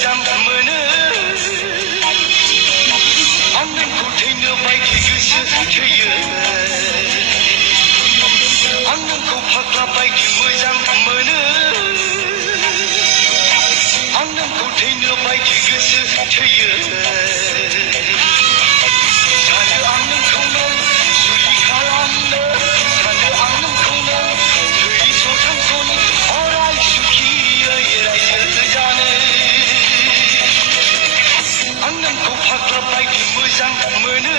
मोजां मोनो आं नोंखौ थैनो बायदि गोसो थैयो आं नोंखौ फाग्ला बायदि मोजां मोनो आं नोंखौ थैनो बायदि गोसो थैयो सानो आं नोंखौनो जुलि खालामनो सानो आं नोंखौनो थैस' थांस'नि अराय सुखियै रायजो जानो आं नोंखौ फाग्ला बायदि मोजां मोनो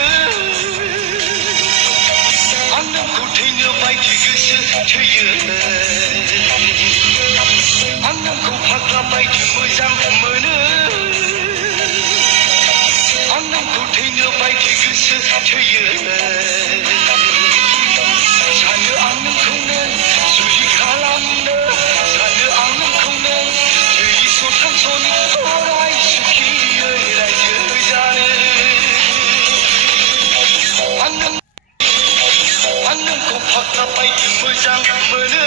आं नोंखौ थैनो बायदि गोसो थैयो आं नोंखौ फाग्ला बायदि मोजां मोनो आं नोंखौ थैनो बायदि गोसो थैयो सानो आं नोंखौनो जुलि खालामनो सानो आं नोंखौनो थैस' थांस'नि अराय सुखियै रायजो जानो आं नोंखौ फाग्ला बायदि मोजां मोनो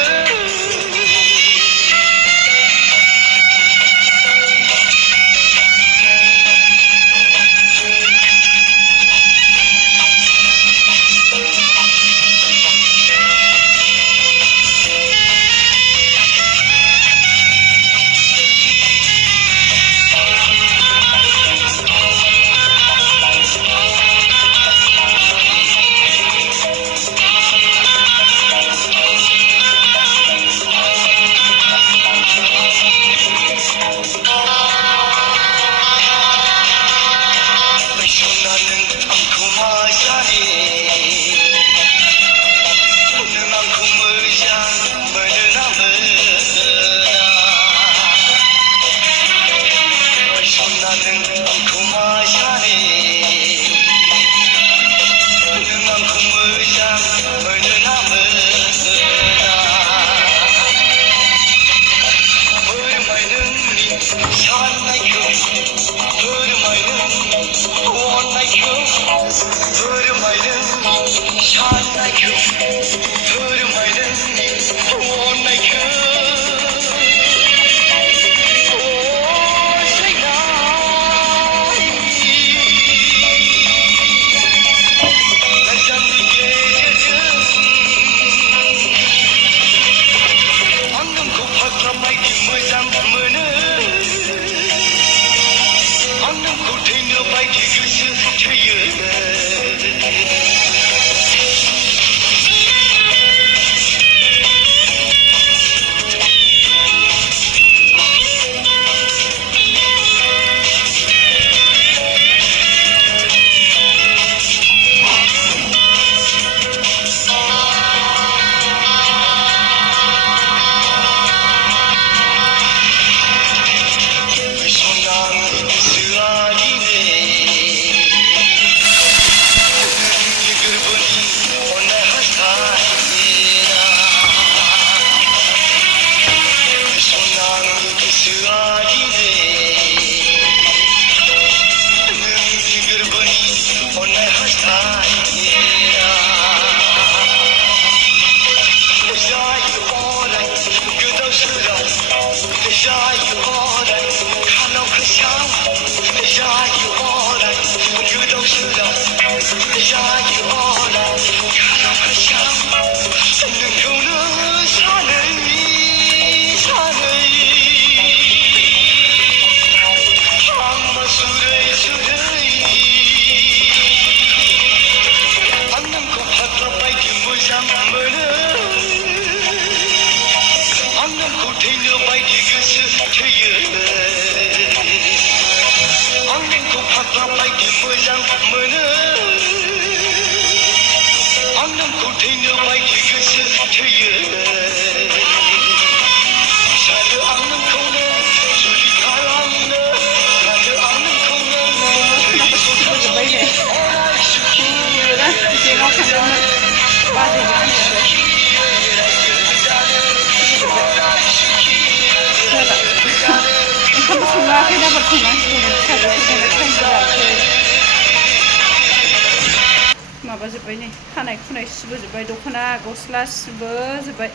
माबाजोब्बाय नै खानाय खुनाय सिबोजोब्बाय दख'ना गस्ला सिबोजोब्बाय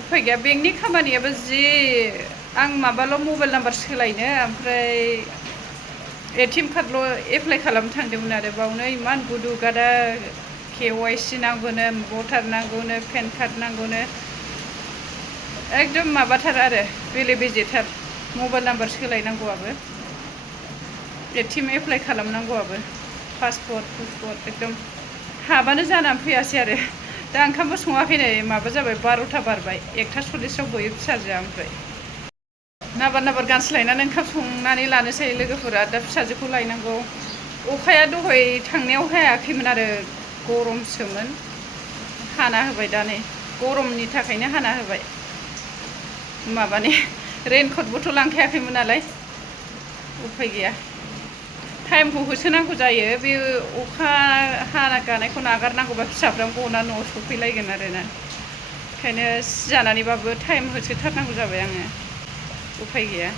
उफाय गैया बेंकनि खामानियाबो जि आं माबाल' मबाइल नाम्बार सोलायनो ओमफ्राय एटिएम कार्डल' एप्लाइ खालामनो थांदोंमोन आरो बावनो इमान गुदु गादा केवाइसि नांगौनो भटार नांगौनो पेन कार्ड नांगौनो एकदम माबाथार आरो बेले बेजेथार मबाइल नाम्बार सोलायनांगौआबो एटिएम एप्लाइ खालामनांगौआबो पासपर्ट एकदम हाबानो जानानै फैयासै आरो दा ओंखामबो सङाखै नै माबा जाबाय 12टा बारबाय 1:40 गयो फिसाजोआ ओमफ्राय नाबार गानस्लायनानै ओंखाम संनानै लानोसै लोगोफोरा दा फिसाजोखौ लायनांगौ अखाया दहाय थांनायाव हायाखैमोन आरो गरमसोमोन हाना होबाय दा नै गरमनि थाखायनो हाना होबाय माबानि रेनकटबोथ' लांखायाखैमोन नालाय उफाय गैया टाइमखौ होसोनांगौ जायो बे अखा हागानायखौ नागारनांगौबा फिसाफ्रा गना न'आव सफैलायगोन आरोना ओंखायनो सिजानानैबाबो टाइम होसोथारनांगौ जाबाय आङो उफाय गैया